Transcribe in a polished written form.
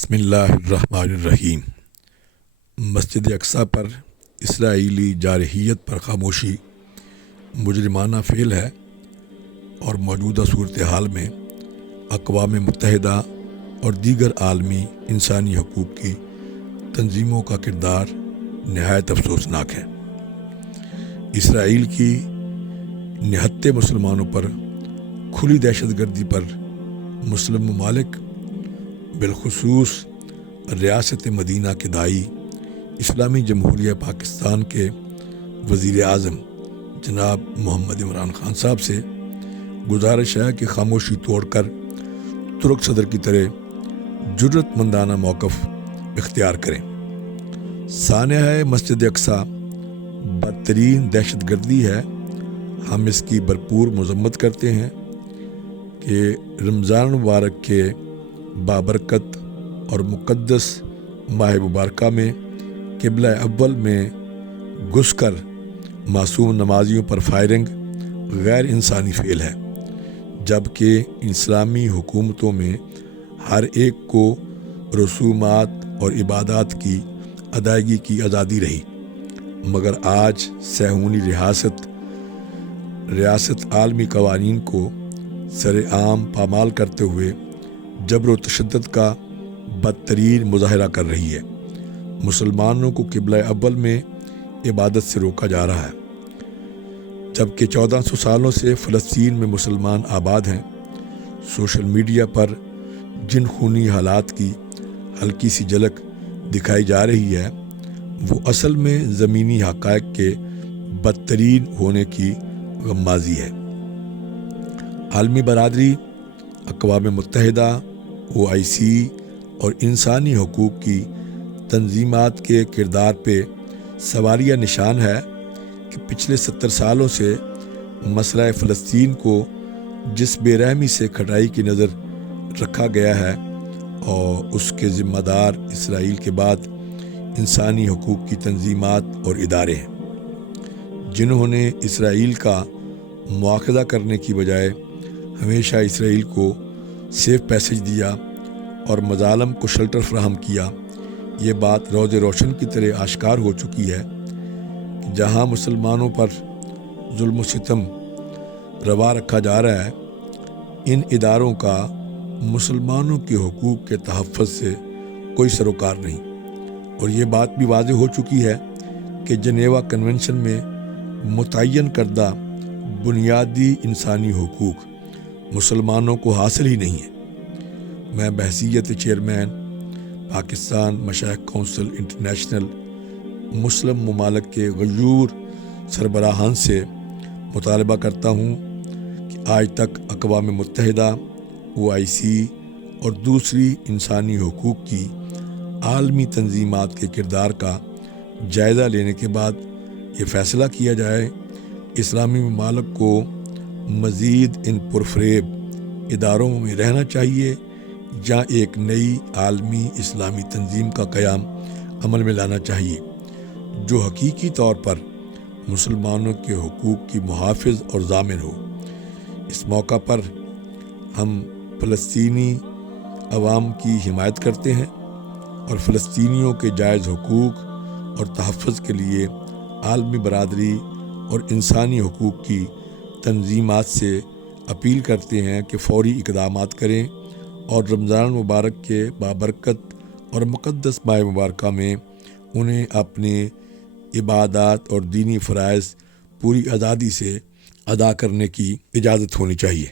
بسم اللہ الرحمن الرحیم۔ مسجد اقصیٰ پر اسرائیلی جارحیت پر خاموشی مجرمانہ فعل ہے اور موجودہ صورتحال میں اقوام متحدہ اور دیگر عالمی انسانی حقوق کی تنظیموں کا کردار نہایت افسوسناک ہے۔ اسرائیل کی نہتے مسلمانوں پر کھلی دہشت گردی پر مسلم ممالک بالخصوص ریاست مدینہ کے داعی اسلامی جمہوریہ پاکستان کے وزیر اعظم جناب محمد عمران خان صاحب سے گزارش ہے کہ خاموشی توڑ کر ترک صدر کی طرح جرأت مندانہ موقف اختیار کریں۔ سانحہ مسجد اقصیٰ بدترین دہشت گردی ہے۔ ہم اس کی بھرپور مذمت کرتے ہیں کہ رمضان مبارک کے بابرکت اور مقدس ماہ مبارکہ میں قبلہ اول میں گھس کر معصوم نمازیوں پر فائرنگ غیر انسانی فعل ہے، جبکہ اسلامی حکومتوں میں ہر ایک کو رسومات اور عبادات کی ادائیگی کی آزادی رہی، مگر آج صہیونی ریاست عالمی قوانین کو سر عام پامال کرتے ہوئے جبر و تشدد کا بدترین مظاہرہ کر رہی ہے۔ مسلمانوں کو قبلہ اول میں عبادت سے روکا جا رہا ہے، جبکہ 1400 سالوں سے فلسطین میں مسلمان آباد ہیں۔ سوشل میڈیا پر جن خونی حالات کی ہلکی سی جھلک دکھائی جا رہی ہے وہ اصل میں زمینی حقائق کے بدترین ہونے کی غمازی ہے۔ عالمی برادری، اقوام متحدہ، OIC اور انسانی حقوق کی تنظیمات کے کردار پہ سوالیہ نشان ہے کہ پچھلے 70 سالوں سے مسئلہ فلسطین کو جس بے رحمی سے کھٹائی کی نظر رکھا گیا ہے اور اس کے ذمہ دار اسرائیل کے بعد انسانی حقوق کی تنظیمات اور ادارے ہیں، جنہوں نے اسرائیل کا مواخذہ کرنے کی بجائے ہمیشہ اسرائیل کو سیف پیسج دیا اور مظالم کو شیلٹر فراہم کیا۔ یہ بات روز روشن کی طرح آشکار ہو چکی ہے کہ جہاں مسلمانوں پر ظلم و ستم روا رکھا جا رہا ہے، ان اداروں کا مسلمانوں کے حقوق کے تحفظ سے کوئی سروکار نہیں، اور یہ بات بھی واضح ہو چکی ہے کہ جنیوا کنونشن میں متعین کردہ بنیادی انسانی حقوق مسلمانوں کو حاصل ہی نہیں ہے۔ میں بحیثیت چیئرمین پاکستان مشائخ کونسل انٹرنیشنل مسلم ممالک کے غیور سربراہان سے مطالبہ کرتا ہوں کہ آج تک اقوام متحدہ، OIC اور دوسری انسانی حقوق کی عالمی تنظیمات کے کردار کا جائزہ لینے کے بعد یہ فیصلہ کیا جائے اسلامی ممالک کو مزید ان پرفریب اداروں میں رہنا چاہیے یا ایک نئی عالمی اسلامی تنظیم کا قیام عمل میں لانا چاہیے جو حقیقی طور پر مسلمانوں کے حقوق کی محافظ اور ضامن ہو۔ اس موقع پر ہم فلسطینی عوام کی حمایت کرتے ہیں اور فلسطینیوں کے جائز حقوق اور تحفظ کے لیے عالمی برادری اور انسانی حقوق کی تنظیمات سے اپیل کرتے ہیں کہ فوری اقدامات کریں اور رمضان مبارک کے بابرکت اور مقدس ماہ مبارکہ میں انہیں اپنے عبادات اور دینی فرائض پوری آزادی سے ادا کرنے کی اجازت ہونی چاہیے۔